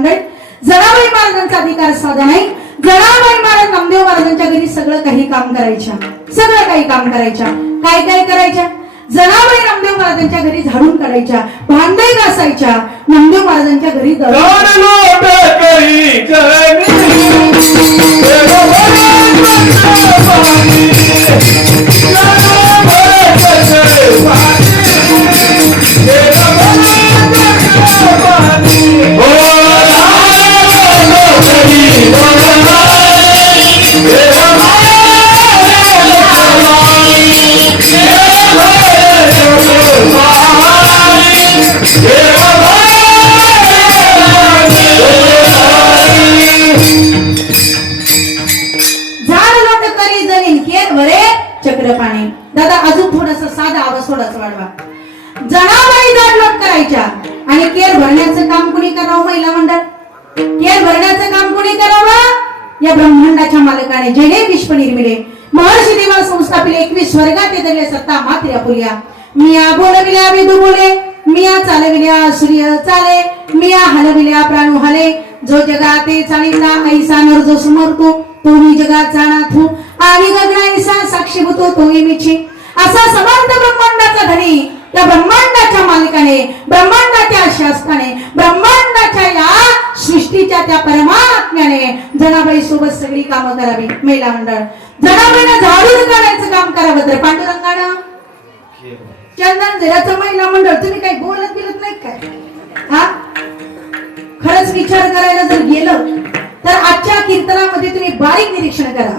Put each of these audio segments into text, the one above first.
महिला मंडळ जनाबाई महाराजांचा अधिकार साधा नाही. जनाबाई महाराज नामदेव महाराजांच्या घरी सगळं काही काम करायच्या. सगळं काही काम करायच्या. काय काय करायच्या? जनाबाई नामदेव महाराजांच्या घरी झाडून काढायच्या. भांडे घासायच्या. नामदेव महाराजांच्या घरी दळण एकवीस सत्ता मात्र पुल्या मिया बोलविल्या वेदू बोले मिया चालविल्या सूर्य चाले मिया हलविल्या प्राणू हले. जो जगाते चालिला ऐसा नर जो समोर तो मी जगात जाणा तू आणि गगनाईसा साक्षी होतो तो मिची. असा समर्थ ब्रह्मांडाचा धनी त्या ब्रह्मांडाच्या मालिकाने ब्रह्मांडाच्या शास्त्राने ब्रह्मांडाच्या या सृष्टीच्या त्या परमात्म्याने जनाबाई सोबत सगळी कामं करावी. महिला मंडळ. जनाबाईनं झाडून काढायचं काम करावं तर पांडुरंगानं? चंदन झेराचं महिला मंडळ तुम्ही काही बोलत बिलत नाही काय? हा? खरंच विचार करायला जर गेलं तर आजच्या कीर्तनामध्ये तुम्ही बारीक निरीक्षण करा.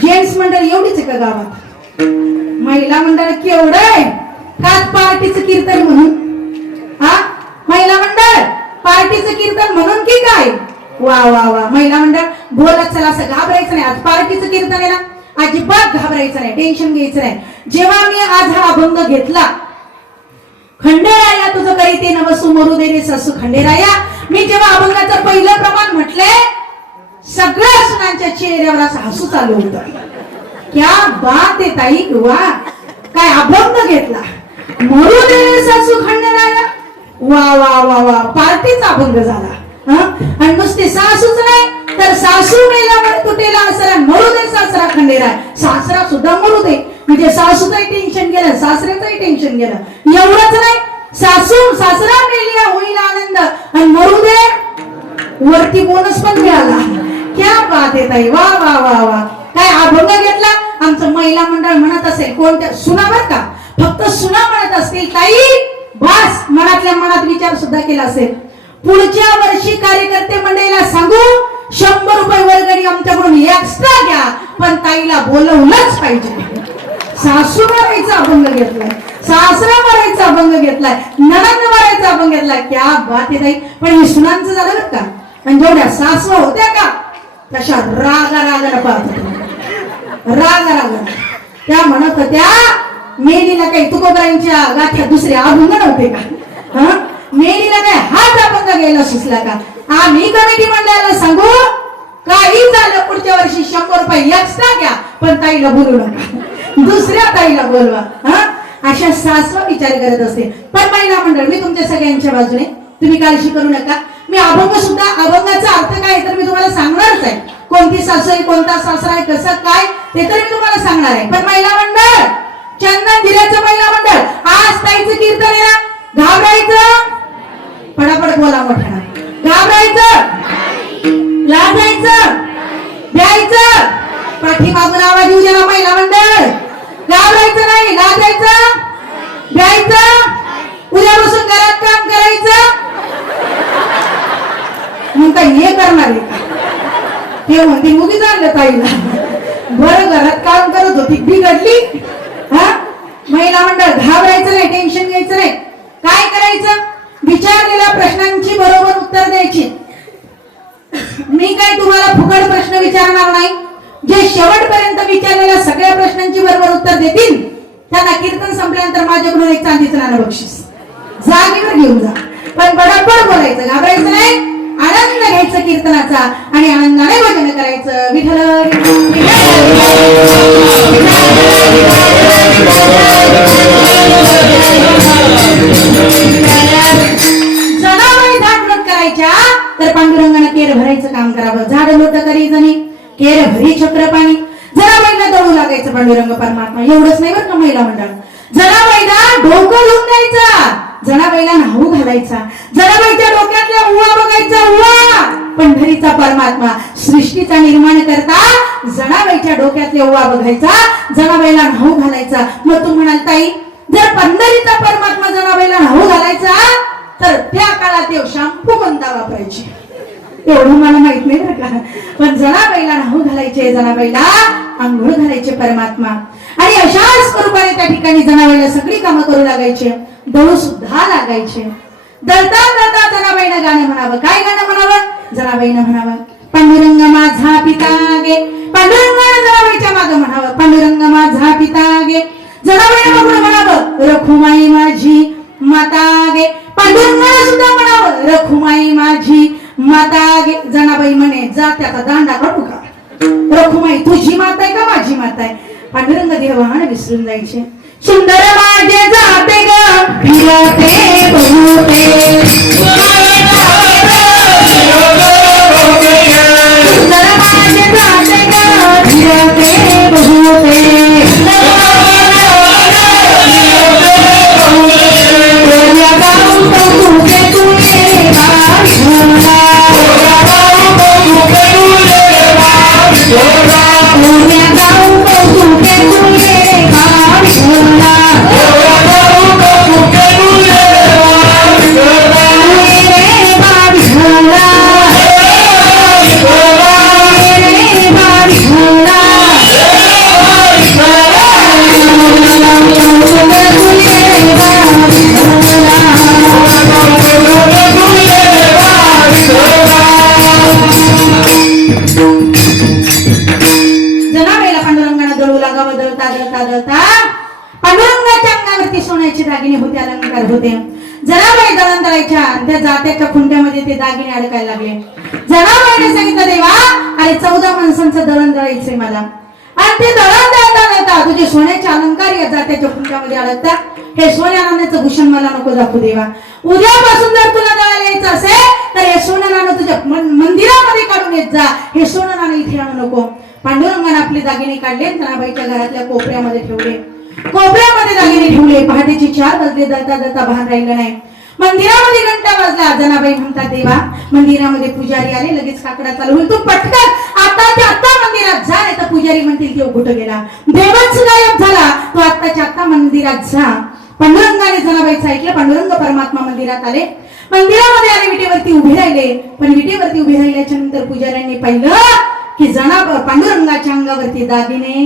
जेंट्स मंडळ एवढीच आहे का गावात? महिला मंडळ केवढं आहे? काच पार्टीचं कीर्तन म्हणून. हा? महिला मंडळ पार्टीचं कीर्तन म्हणून वा वा वा. महिला मंडळ बोलत चला असं घाबरायचं नाही. आज पार्टीचं कीर्तन आहे ना? अजिबात घाबरायचं नाही. टेन्शन घ्यायचं नाही. जेव्हा मी आज हा अभंग घेतला खंडेराया तुझं करी ते नवसू मरू दे रे ससू खंडेराया. मी जेव्हा अभंगाचं पहिलं प्रमाण म्हटले सगळ्या सुनांच्या चेहऱ्यावर असं हसू चालू होतं. क्या बात आहे ताई वा. काय अभंग घेतला? मरू दे रे सासू खंडेराया. वा वा वा वा. पार्टीचा अभंग झाला. आणि नुसते सासूच नाही तर सासू मेल्यावर तुटेला असरा मरू दे सासरा खंडेराय. सासरा सुद्धा मरू दे. म्हणजे सासूचंही टेन्शन गेलं सासऱ्याचंही टेन्शन गेलं. एवढंच नाही सासू सासरा मेलिया होईल आनंद. आणि मरू दे. वरती बोनस पण मिळाला. क्या बात आहे ताई. वा वा वा वा. काय अभंग घेतला? आमचं महिला मंडळ म्हणत असेल कोणत्या? सुना बर का? फक्त सुना म्हणत असतील ताई. बास मनातल्या मनात विचार सुद्धा केला असेल. पुढच्या वर्षी कार्यकर्ते मंडळीला सांगू शंभर रुपये वर्गणी आमच्याकडून एक्स्ट्रा घ्या पण ताईला बोलवलंच पाहिजे. सासू मारायचा अभंग घेतलाय सासरा मारायचा अभंग घेतलाय नणंद मारायचा अभंग घेतलाय. क्या बात आहे ताई. पण ही सुनांचं झालं बरं का? आणि जेवढ्या सासू होत्या का तशा रागा रागाला पाहत रागा रागा त्या म्हणत होत्या मेलीला काही तुकोबाईंच्या गाठ्या दुसऱ्या अभंग नव्हते का? हा? मेलीला काय हाच अभंग घ्यायला सुचला का आम्ही कमिटी मंडळाला सांगू काही झालं पुढच्या वर्षी शंभर रुपये एक्स्ट्रा घ्या पण ताईला बोलू नका दुसऱ्या ताईला बोलवा हा अशा सासवा विचार करत असते पण महिला मंडळ मी तुमच्या सगळ्यांच्या बाजूने तुम्ही काळजी करू नका मी अभंग सुद्धा अभंगाचा अर्थ काय तर मी तुम्हाला सांगणारच आहे कोणती सासू आहे कोणता सासरा आहे कसं काय ते तर मी तुम्हाला सांगणार आहे पण महिला मंडळ चंदन दिल्याचं महिला मंडळ आज ताईचं कीर्तन आहे ना घाबरायचं फटाफट बोला मोठ्यानं. घाबरायचं. लाजायचं. द्यायचं. पाठीमागून आवाज येऊ द्या महिला मंडळ. घाबरायचं नाही लाजायचं. द्यायचं. उद्यापासून घरात काम करायचं. मग हे करणार आहे का? ते म्हणते मुगी चाललं ताईला. बरं घरात काम करत होती बिघडली. हा? महिला मंडळ घाबरायचं नाही टेन्शन घ्यायचं नाही. काय करायचं? विचारलेल्या प्रश्नांची बरोबर उत्तर द्यायची. मी काय तुम्हाला फुकट प्रश्न विचारणार नाही. जे शेवटपर्यंत विचारलेल्या सगळ्या प्रश्नांची बरोबर उत्तर देतील त्यांना कीर्तन संपल्यानंतर माझ्याकडून एक चांदीचं नाणं बक्षीस. जागेवर घेऊन जा. पण बरोबर बोलायचं घाबरायचं नाही. आनंद घ्यायचं कीर्तनाचा आणि आनंदाने भजन करायचं. जनावरे दाटवत करायच्या तर पांडुरंगाने केर भरायचं काम करावं. झाड लोट करी जणी केर भरी छत्र पाणी. जरा महिला दळू लागायचं पांडुरंग परमात्मा. एवढंच नाही बरं का महिला मंडळ? जरा महिला डोकं लावून द्यायचा. जनाबाईला न्हाऊ घालायचा. जनाबाईच्या डोक्यातल्या उवा बघायचा उवा! पंढरीचा परमात्मा सृष्टीचा निर्माण करता जनाबाईच्या डोक्यातले उवा बघायचा जनाबाईला न्हाऊ घालायचा. मग तू म्हणाल ताई जर पंढरीचा परमात्मा जनाबाईला न्हाऊ घालायचा तर त्या काळात ते शॅम्पू कोणता वापरायचे. एवढं मला माहीत नाही बरं का. पण जनाबाईला राहू घालायचे जनाबाईला आंघोळ घालायचे परमात्मा. आणि अशाच स्वरूपाने त्या ठिकाणी जनाबाईला सगळी कामं करू लागायचे. दळू सुद्धा लागायचे. दळता दळता जनाबाईनं गाणं म्हणावं. काय गाणं म्हणावं? जनाबाईनं म्हणावं. पांडुरंग माझा पिता गे. पांडुरंगानं जनाबाईच्या मागं म्हणावं. पांडुरंग माझा पिता गे. जनाबाईनं बघून म्हणावं. रखुमाई माझी माता गे. पांडुरंगाला सुद्धा म्हणावं. रखुमाई माझी माता जनाबाई म्हणे जा त्याचा दांडा काढू का? रखुमाई तुझी माता आहे का माझी माता आहे पांडुरंग देवान विसरून जायचे. सुंदर माझे जाते ग फिरते बहुते सुंदर माझे जाते ग फिरते घुमट्यामध्ये ते दागिने अडकायला लागले. जनाबाईने सांगितलं देवा आणि चौदा माणसांचं दळण दळायचंय मला. आणि ते दळण दळता दळता तुझे सोन्याचे अलंकार या जात्याच्या खुंट्यामध्ये अडकतात हे सोन्या नाण्याचं भूषण मला नको दाखवू देवा. उद्यापासून जर तुला दळायला यायचं असेल तर हे सोनं नाणं तुझ्या मंदिरामध्ये काढून येत जा. हे सोनं नाणं इथे आणू नको. पांडुरंगाने आपले दागिने काढले जनाबाईच्या घरातल्या कोपऱ्यामध्ये ठेवले. कोपऱ्यामध्ये दागिने ठेवले. पहाटेची चार वाजले दळता दळता भान राहिलं नाही. मंदिरामध्ये घंटा वाजला. जनाबाई म्हणतात देवा मंदिरामध्ये पुजारी आले लगेच काकडा चालू होईल. तू पटकन आताच्या आता मंदिरात जा नाही तर पुजारी म्हणतील देव कुठं गेला? देवच गायब झाला. तो आत्ताच्या आता मंदिरात जा. पांडुरंगाने जनाबाईचं ऐकलं पांडुरंग परमात्मा मंदिरात आले. मंदिरामध्ये आले विटेवरती उभे राहिले. पण विटेवरती उभे राहिल्याच्या नंतर पुजाऱ्यांनी पाहिलं की जना पांडुरंगाच्या अंगावरती दागिने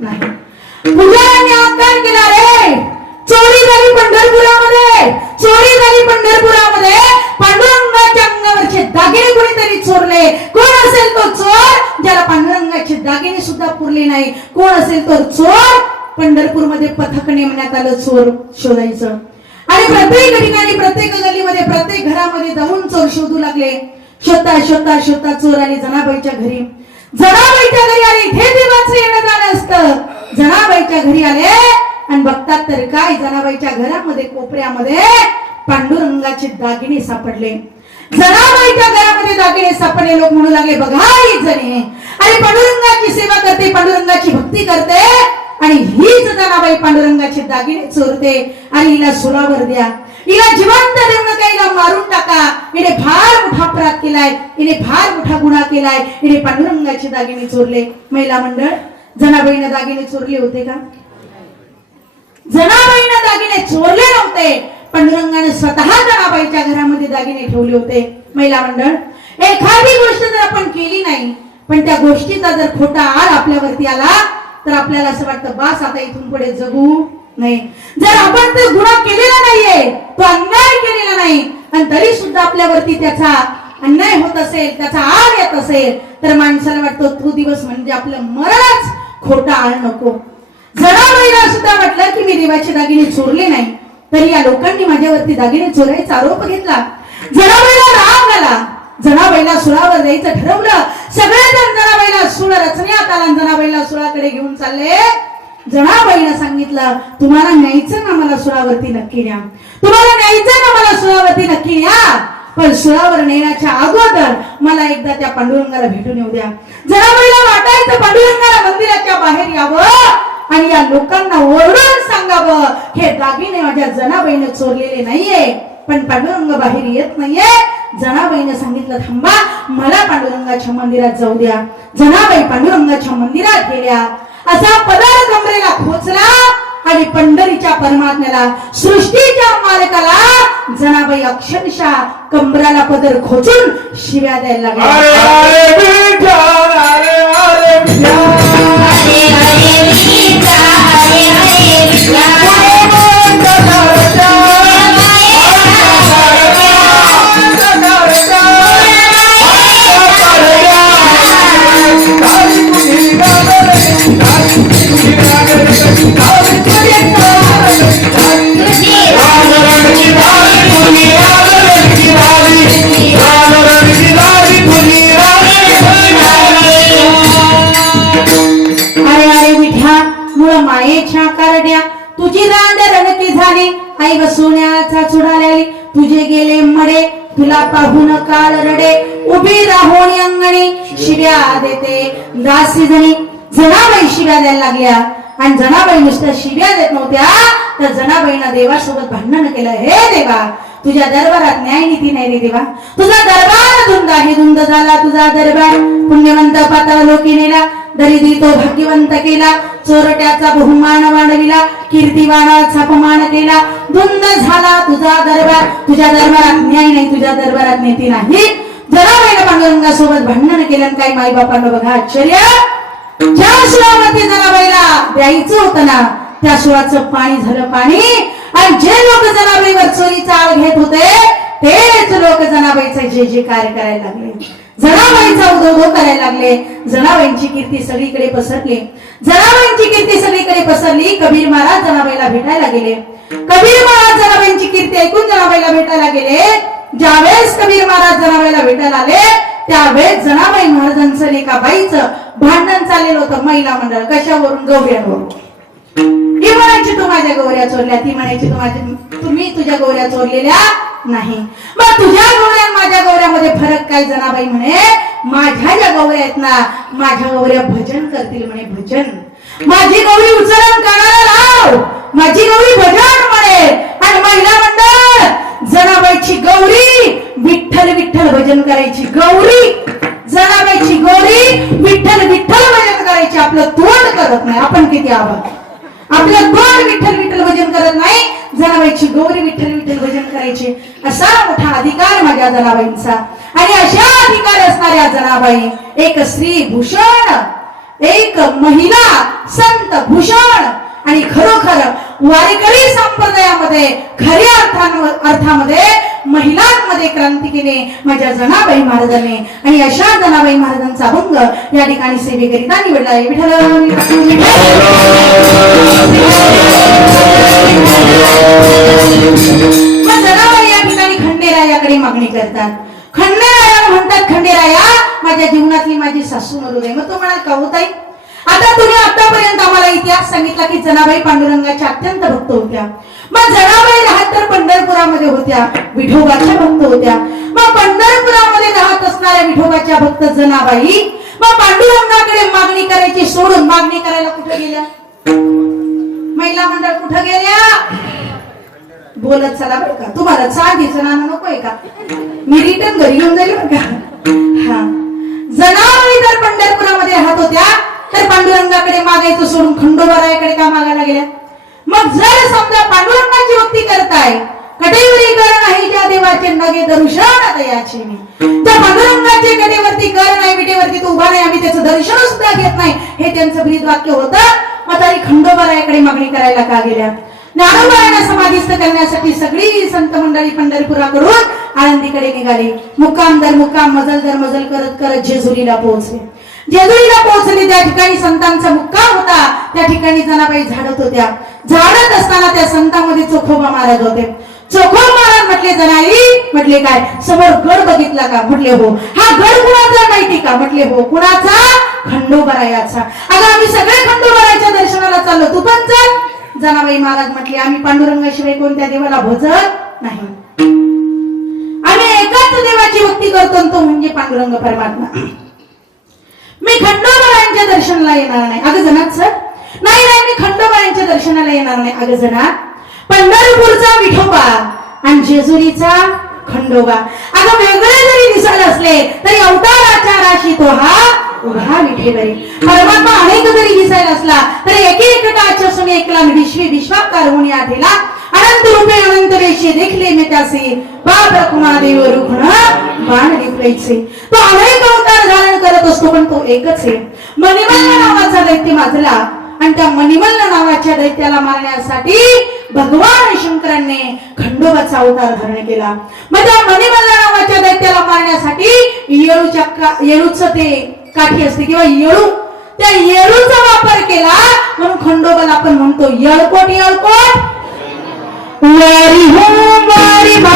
नाही पुजाऱ्यांनी आकार केला रे चोरी झाली पंढरपुरामध्ये चोरी झाली पंढरपुरामध्ये पांडुरंगाच्या अंगावरचे दागिने कोणीतरी चोरले कोण असेल तो चोर ज्याला पांडुरंगाचे दागिने सुद्धा पुरले नाही. कोण असेल तर चोर? पंढरपूरमध्ये पथक नेमण्यात आलं चोर शोधायचं. आणि प्रत्येक ठिकाणी प्रत्येक गलीमध्ये प्रत्येक घरामध्ये जाऊन चोर शोधू लागले. शोधता शोधता शोधता चोर आले जनाबाईच्या घरी. जनाबाईच्या घरी आले. हे देवाचं येणं जाणं असतं. जनाबाईच्या घरी आले आणि बघतात तर काय जनाबाईच्या घरामध्ये कोपऱ्यामध्ये पांडुरंगाचे दागिने सापडले. जनाबाईच्या घरामध्ये दागिने सापडले लोक म्हणू लागले बघा ही जणे आणि पांडुरंगाची सेवा करते पांडुरंगाची भक्ती करते. आणि हीच जनाबाई पांडुरंगाचे दागिने चोरते आणि हिला सुरावर द्या. हिला जिवंत देऊ नका हिला मारून टाका. हिने फार मोठा अपराध केलाय. हिने फार मोठा गुन्हा केलाय. हिने पांडुरंगाचे दागिने चोरले. महिला मंडळ जनाबाईनं दागिने चोरले होते का? जनाबाईनं दागिने चोरले नव्हते. पांडुरंगाने स्वतः जनाबाईच्या घरामध्ये दागिने ठेवले होते. महिला मंडळ एखादी गोष्ट जर आपण केली नाही पण त्या गोष्टीचा जर खोटा आळ आपल्यावरती आला तर आपल्याला असं वाटतं बास आता इथून पुढे जगू नाही जर आपण ते गुन्हा केलेला नाहीये तो अन्याय केलेला नाही आणि तरी सुद्धा आपल्यावरती त्याचा अन्याय होत असेल त्याचा आळ येत असेल तर माणसाला वाटतो तो दिवस म्हणजे आपलं मरणच खोटा आळ नको. महिला सुद्धा वाटलं की मी देवाचे दागिने चोरले नाही. तरी या लोकांनी माझ्यावरती दागिने चोरायचा आरोप घेतला. जनाबाईला राग आला. जनाबाईला सुळावर द्यायचं ठरवलं. सगळेजण जनाबाईला सुळ रचण्यात आला जनाबाईला सुळाकडे घेऊन चालले. जनाबाईनं सांगितलं तुम्हाला न्यायचं ना मला सुळावरती नक्की न्या. तुम्हाला न्यायचं ना मला सुळावरती नक्की न्या. पण सुळावर नेण्याच्या अगोदर मला एकदा त्या पांडुरंगाला भेटून येऊ द्या. जनाबाईला वाटायचं पांडुरंगाला मंदिराच्या बाहेर यावं. आणि या लोकांना ओरडून सांगावं हे दागिने माझ्या जनाबाईने चोरलेले नाहीये. पण पांडुरंग बाहेर येत नाहीये. जनाबाईने सांगितलं थांबा मला पांडुरंगाच्या मंदिरात जाऊ द्या. जनाबाई पांडुरंगाच्या मंदिरात गेल्या. असा पदार कमरेला खोचला आणि पंढरीच्या परमात्म्याला सृष्टीच्या मालकाला जनाबाई अक्षरशः कमराला पदर खोचून शिव्या द्यायला लागल्या. अरे झाली जनाबाई शिव्या द्यायला लागल्या. आणि जनाबाई नुसत्या शिव्या देत नव्हत्या तर जनाबाईनं देवासोबत भांडण केलं. हे देवा तुझ्या दरबारात न्याय नीती नाही रे देवा. तुझा दरबार धुंद आहे धुंद झाला तुझा दरबार. पुण्यवंत पातळ लोकी नेला दरिद्री तो भाग्यवंत केला. चोरट्याचा बहुमान वाढविला कीर्तिवानाचा अपमान केला. धुंद झाला तुझा दरबार. तुझ्या दरबारात न्याय नाही तुझ्या दरबारात नेती नाही. जरा जनाबाईनं पांडुरंगासोबत भांडण केलं आणि काही माई बापांना बघा आश्चर्य! ज्या सुळावरती जनाबाईला द्यायचं होतं ना त्या शिवाचं पाणी झालं पाणी. आणि जे लोक जनाबाईवर चोरीचा आळ घेत होते तेच लोक जनाबाईचे जे जे कार्य करायला लागले. जनाबाईचा उदोधो करायला लागले. जनाबाईंची कीर्ती सगळीकडे पसरली. जनाबाईंची कीर्ती सगळीकडे पसरली. कबीर महाराज जनाबाईला भेटायला गेले. कबीर महाराज जनाबाईंची कीर्ती ऐकून जनाबाईला भेटायला गेले. ज्यावेळेस कबीर महाराज जनाबाईला भेटायला आले त्यावेळेस जनाबाई महाराजांचं आणि एका बाईचं भांडण चाललेलं होतं महिला मंडळ. कशावरून? गौऱ्यांवरून. ती म्हणायची तू माझ्या गौऱ्या चोरल्या ती म्हणायची तू माझ्या तुम्ही तुझ्या गौऱ्या चोरलेल्या नाही. मग तुझ्या गौऱ्या माझ्या गौऱ्यामध्ये फरक काय? जनाबाई म्हणे माझ्या ज्या गौऱ्या आहेत ना माझ्या गौऱ्या भजन करतील म्हणे भजन. माझी गौरी उचलन कानाला लाव माझी गौरी भजन म्हणे. आणि महिला मंडळ जनाबाईची गौरी विठ्ठल विठ्ठल भजन करायची गौरी जनाबाईची गौरी विठ्ठल विठ्ठल भजन करायची. आपलं तोंड करत नाही. आपण किती आवाज आपलं तोंड विठ्ठल विठ्ठल भजन करत नाही. जनाबाईची गौरी विठ्ठल विठ्ठल भजन करायची. असा मोठा अधिकार माझ्या जनाबाईंचा. आणि अशा अधिकार असणाऱ्या जनाबाई एक स्त्री भूषण एक महिला संत भूषण आणि खरोखर वारकरी संप्रदायामध्ये खऱ्या अर्थांवर अर्थामध्ये महिलांमध्ये क्रांती केली. माझ्या जनाबाई महाराजांनी आणि अशा जनाबाई महाराजांचा अभंग या ठिकाणी सेवेकरिता निवडला आहे. मग जनाबाई या ठिकाणी खंडेरायाकडे मागणी करतात. खंडेराया म्हणतात खंडेराया माझ्या जीवनातली माझी सासू मरू दे मग तो म्हणाल का होत आता तुम्ही आतापर्यंत आम्हाला इतिहास सांगितला की जनाबाई पांडुरंगाच्या अत्यंत भक्त होत्या. मग जनाबाई राहत तर पंढरपुरामध्ये होत्या विठोबाच्या भक्त होत्या. मग पंढरपुरामध्ये राहत असणाऱ्या विठोबाच्या भक्त जनाबाई मग पांडुरंगाकडे मागणी करायची सोडून मागणी करायला कुठे गेल्या? महिला मंडळ कुठे गेल्या? बोलत चला बरं का. तुम्हाला चांदीचं नाणं नकोय का? मी रिटर्न घरी घेऊन जाईल बरं का? हा. जनावरी जर पंढरपुरामध्ये राहत होत्या तर पांडुरंगाकडे मागायचं सोडून खंडोबारायाकडे का मागायला गेल्या? मग जर समजा पांडुरंगाची भक्ती करताय कटेवरी कर नाही ज्या देवाचे नगे दर्शन दयाची मी. त्या पांडुरंगाचे कटेवरती कर नाही विटेवरती तो उभा नाही आम्ही त्याचं दर्शन सुद्धा घेत नाही. हे त्यांचं ब्रीद वाक्य होतं. मग तरी खंडोबरायाकडे मागणी करायला का गेल्या ज्ञानोबायांना समाधिस्थ करण्यासाठी सगळी संत मंडळी पंढरपुराकडून आळंदीकडे निघाली. मुक्काम दर मुक्काम मजल दर मजल करत करत जेजुरीला पोहोचले. जेजुरीला पोहोचले त्या ठिकाणी संतांचा मुक्काम होता. त्या ठिकाणी जनाबाई झाडत होत्या. झाडत असताना त्या संतांमध्ये चोखोबा महाराज होते. चोखोबा महाराज म्हटले जनाई म्हटले काय? समोर गड बघितला का? म्हटले हो. हा गड कुणाचा माहिती का? म्हटले हो. कुणाचा? खंडोबरायाचा. अगं आम्ही सगळे खंडोबरायाच्या दर्शनाला चाललो. तू पण चल. जनाबाई महाराज म्हटले आम्ही पांडुरंगाशिवाय कोणत्या देवाला भोजत नाही. आम्ही एकच भक्ती करतो तो म्हणजे पांडुरंग परमात्मा. मी खंडोबारायांच्या दर्शनाला येणार नाही. अगं जनात सर नाही नाही मी खंडोबारायांच्या दर्शनाला येणार नाही. अगं जनात पंढरपूरचा विठोबा आणि जेजुरीचा खंडोबा. अगं वेगळे जरी दिसत असले तरी अवताराच्या राशी तो हा उभा विठेवरी परमात्मा अनेक जरी दिसायला असला तरी एके एकटाच्या असून एकला विश्वी विश्वाकार होऊन या दिला अनंत रूपे अनंत रेषे देखले मी त्याचे. बाप रखुमादेव रुग्ण बाण लिपवायचे तो अनेक अवतार धारण करत असतो पण तो एकच आहे. मणिमल्ल नावाचा दैत्य माजला आणि त्या मणिमल्ल नावाच्या दैत्याला मारण्यासाठी भगवान शंकरांनी खंडोबाचा अवतार धारण केला. मग त्या मणिमल्ल नावाच्या दैत्याला मारण्यासाठी येळूच्या का- येळूचं ते काठी असते किंवा येळू. त्या येळूचा वापर केला म्हणून खंडोबाला आपण म्हणतो येळकोट येळकोट. Yeah, yeah, yeah.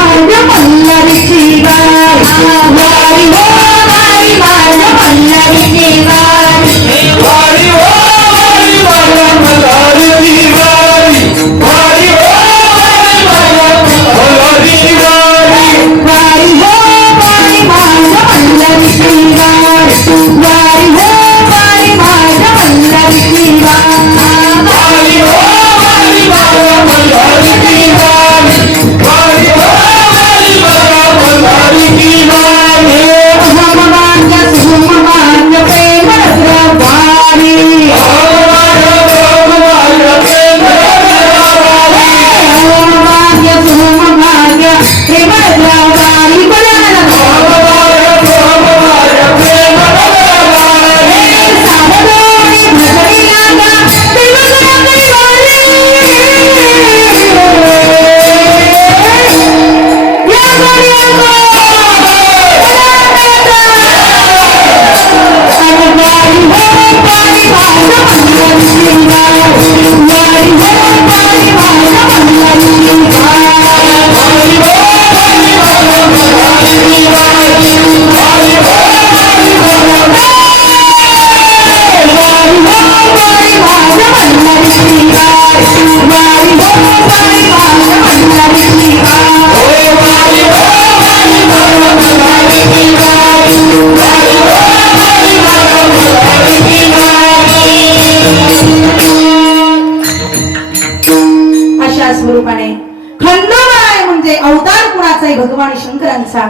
म्हणजे अवतार कुणाचा आहे? भगवान शंकरांचा.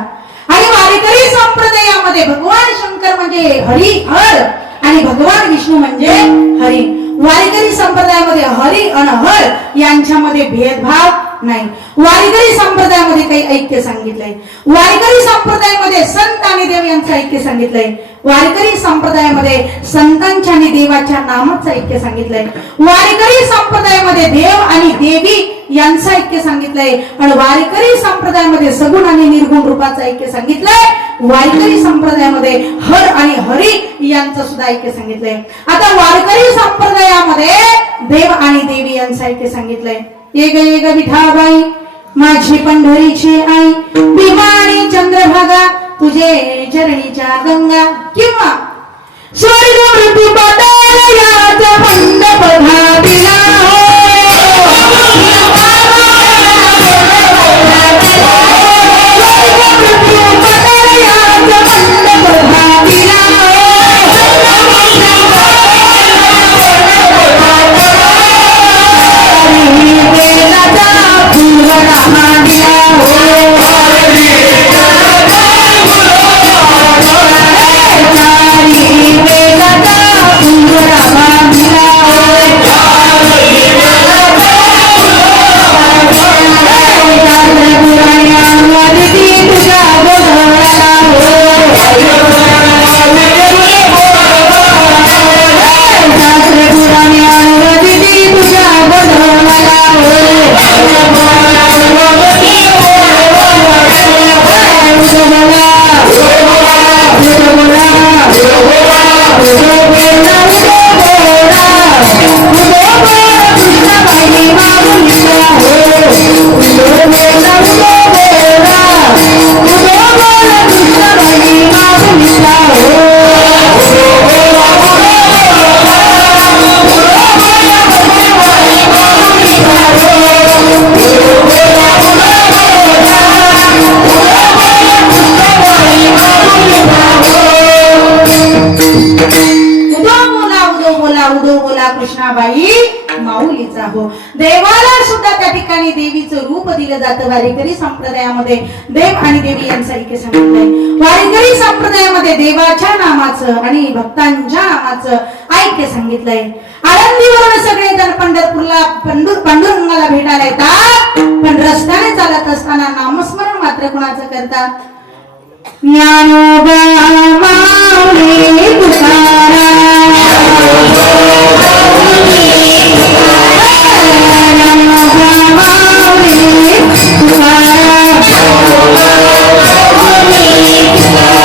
आणि वारकरी संप्रदायामध्ये भगवान शंकर म्हणजे हरी हर. आणि भगवान विष्णू म्हणजे हरी. वारकरी संप्रदायामध्ये हरी आणि हर यांच्यामध्ये भेदभाव नाही. वारकरी संप्रदायामध्ये काही ऐक्य सांगितलंय. वारकरी संप्रदायामध्ये संत आणि देव यांचं ऐक्य सांगितलंय. वारकरी संप्रदायामध्ये संतांच्या आणि देवाच्या नामाचं ऐक्य सांगितलंय. वारकरी संप्रदायामध्ये देव आणि देवी यांचं ऐक्य सांगितलंय. आणि वारकरी संप्रदायामध्ये सगुण आणि निर्गुण रूपाचं ऐक्य सांगितलंय. वारकरी संप्रदायामध्ये हर आणि हरी यांचं सुद्धा ऐक्य सांगितलंय. आता वारकरी संप्रदायामध्ये देव आणि देवी यांचं ऐक्य सांगितलंय. एक एक विठाबाई माझी पंढरीची आई. भीमा आणि चंद्रभागा तुझे चरणीच्या गंगा. किंवा स्वर्ग देवीचं जातं. वारीकरी संप्रदायामध्ये देव आणि देवी यांचा ऐक्य सांगितलंय वारीकरी संप्रदायामध्ये देवाच्या नामाचं आणि भक्तांच्या नामाचं ऐक्य सांगितलंय. आळंदीवरून सगळे जण पंढरपूरला पंढूर पांडुरंगाला भेटायला येतात. पण रस्त्याने चालत असताना नामस्मरण मात्र कुणाचं करतात? Dnyanoba Thank you.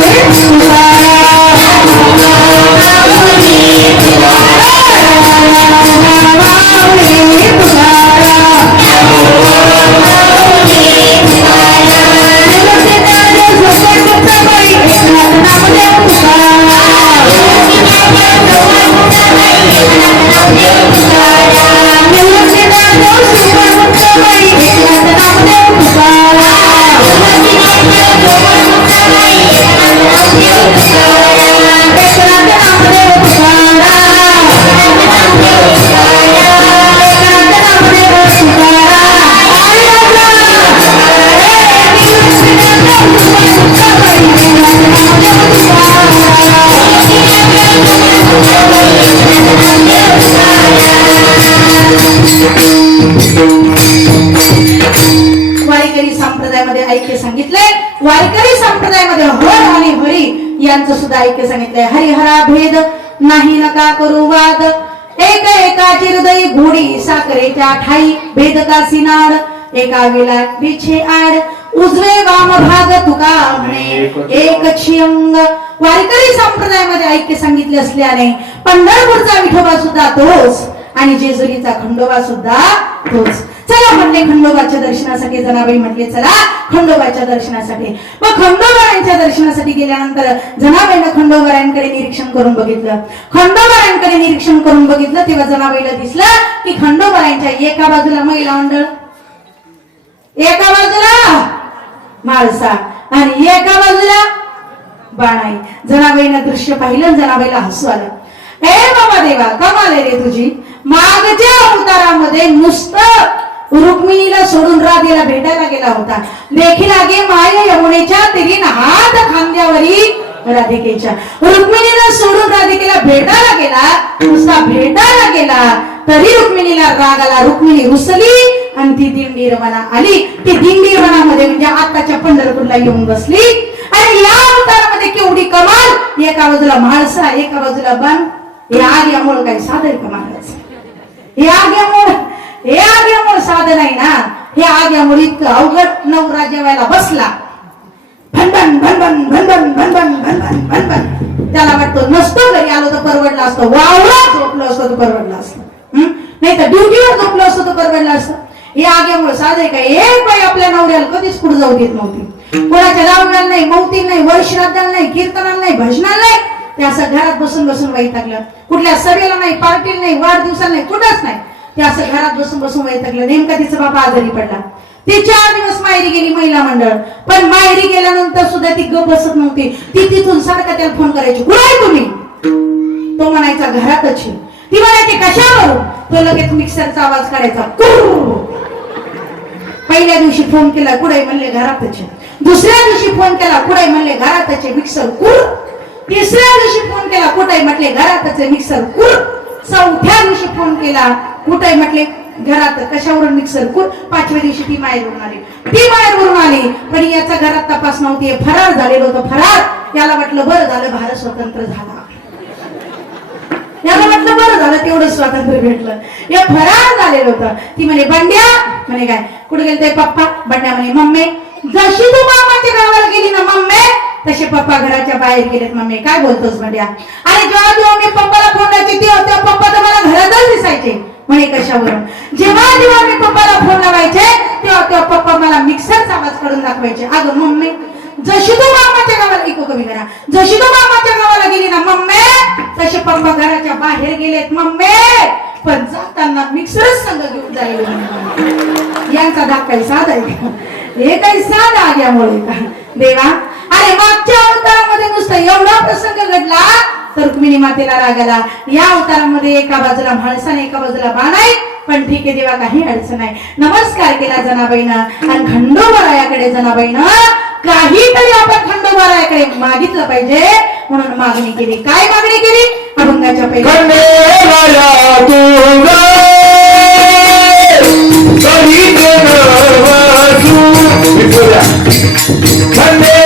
वारकरी संप्रदायामध्ये ऐक्य सांगितलंय. वारकरी संप्रदायामध्ये हर आणि हरी यांचं सुद्धा ऐक्य सांगितलंय. हरिहरा भेद नाही नका करू वाद. एक एकाची हृदय घोडी साखरेच्या ठाई भेद का सिनाड? एका वेळा पिछे आड. उजवे वाम भाग तुका म्हणे एक अंग वारकरी संप्रदायामध्ये ऐक्य सांगितले असल्याने पंढरपूरचा विठोबा सुद्धा तोच आणि जेजुरीचा खंडोबा सुद्धा तोच. चला म्हणले खंडोबाच्या दर्शनासाठी जनाबाई म्हटले चला खंडोबाच्या दर्शनासाठी. मग खंडोबारायांच्या दर्शनासाठी गेल्यानंतर जनाबाईनं खंडोबारायांकडे निरीक्षण करून बघितलं. खंडोबारायांकडे निरीक्षण करून बघितलं तेव्हा जनाबाईला दिसलं की खंडोबारायांच्या एका बाजूला महिला मंडळ एका बाजूला माळसा आणि एका बाजूला बाणाई. जनाबाईनं दृश्य पाहिलं जनाबाईला हसू आलं. ए बाबा देवा कमाल रे तुझी. मागच्या अवतारामध्ये नुसतं रुक्मिणीला सोडून राधेला भेटायला गेला होता. देखील आगे माया यमुनेच्या तिरीन हात खांद्यावरी राधिकेच्या. रुक्मिणीला सोडून राधिकेला भेटायला गेला नुसता भेटायला गेला तरी रुक्मिणीला राग आला रुक्मिणी रुसली आणि ती दिंडीरवाना आली. ती दिंडीरवनामध्ये म्हणजे आताच्या पंढरपूरला येऊन बसली. आणि या अवतारामध्ये केवढी कमाल! एका बाजूला म्हाळसा एका बाजूला बन या आग काही साधन कमाल महाराज हे आग साधन आहे ना? हे आग्यामुळे इतकं अवघड नवरा जेवायला बसला. भनभन भनभन भनभन भनभन भनभन भनभन. त्याला वाटतो नसतो घरी आलो तर परवडला असतो. वावरा झोपलो असतो तर परवडला असतो. नाही तर ड्युटीवर झोपलो असतो तर परवडला असतं. हे आग्यामुळे साधे काय एक बाई आपल्या नवऱ्याला कधीच पुढे जाऊ देत नव्हती. कोणाच्या दावण्याला नाही मौती नाही वर्षराध्याला नाही कीर्तनाला नाही भजनाला नाही. ते असं घरात बसून बसून वैतागलं. कुठल्या सभेला नाही पार्टीला नाही वाढदिवसाला नाही कुठंच नाही. ते असं घरात बसून बसून वैतागलं नेमका तिचा बाबा आजारी पडला. ती चार दिवस माहेरी गेली महिला मंडळ. पण माहेरी गेल्यानंतर सुद्धा ती गप बसत नव्हती. ती तिथून सारखा त्याला फोन करायची कुठे तुम्ही? तो म्हणायचा घरातच ती म्हणायची कशावर? तो लगेच मिक्सरचा आवाज करायचा पहिल्या दिवशी फोन केला कुठे म्हणले घरातच आहे. दुसऱ्या दिवशी फोन केला कुठे म्हणले घरातच मिक्सर कुर तिसऱ्या दिवशी फोन केला कुठे म्हटले घरातच मिक्सर कुर चौथ्या दिवशी फोन केला. कुठे म्हटले? घरात. कशावरून मिक्सर कुर पाचव्या दिवशी ती माहेरून आली. ती माहेरवरून आली पण याचा घरात तपास नव्हती. फरार झालेलं होतं. फरार! याला वाटलं बरं झालं भारत स्वतंत्र झाला. याला म्हटलं बरं झालं तेवढं स्वातंत्र्य भेटलं. या फरार झालेलं होतं. ती म्हणे बंड्या! म्हणे काय? कुठे गेले ते पप्पा? बंड्या म्हणे मम्मी जशी तू मामाच्या गावाला गेली ना मम्मी तसे पप्पा घराच्या बाहेर गेलेत मम्मी काय बोलतोस म्हणजे आणि जेव्हा जेव्हा मी पप्पाला फोन लावायचे तेव्हा पप्पा तर मला घरातच दिसायचे. म्हणे कशावरून? जेव्हा जेव्हा मी पप्पाला फोन लावायचे तेव्हा तेव्हा पप्पा मला मिक्सरचा आवाज करून दाखवायचे. अगं मम्मी जशी तू मामाच्या गावाला इको कमी करा जशी तू मामाच्या गावाला गेली ना मम्मी तसे पप्पा घराच्या बाहेर गेलेत मम्मी. पण जाताना मिक्सरच संघ घेऊन जाईल यांचा धाक काही साधा आहे हे काही साधा आल्यामुळे का? देवा. अरे मागच्या अवतारामध्ये नुसतं एवढा प्रसंग घडला तर रुक्मिणी मातेला राग आला. या अवतारामध्ये एका बाजूला माणसाने एका बाजूला बाणाई पण ठीक आहे देवा काही अडचण नाही. नमस्कार केला जनाबाईनं. आणि खंडोबारायाकडे जनाबाईनं काहीतरी आपण खंडोबारायाकडे मागितलं पाहिजे. म्हणून मागणी केली. काय मागणी केली? अभंगाच्या पहिल्या खंडेराया तू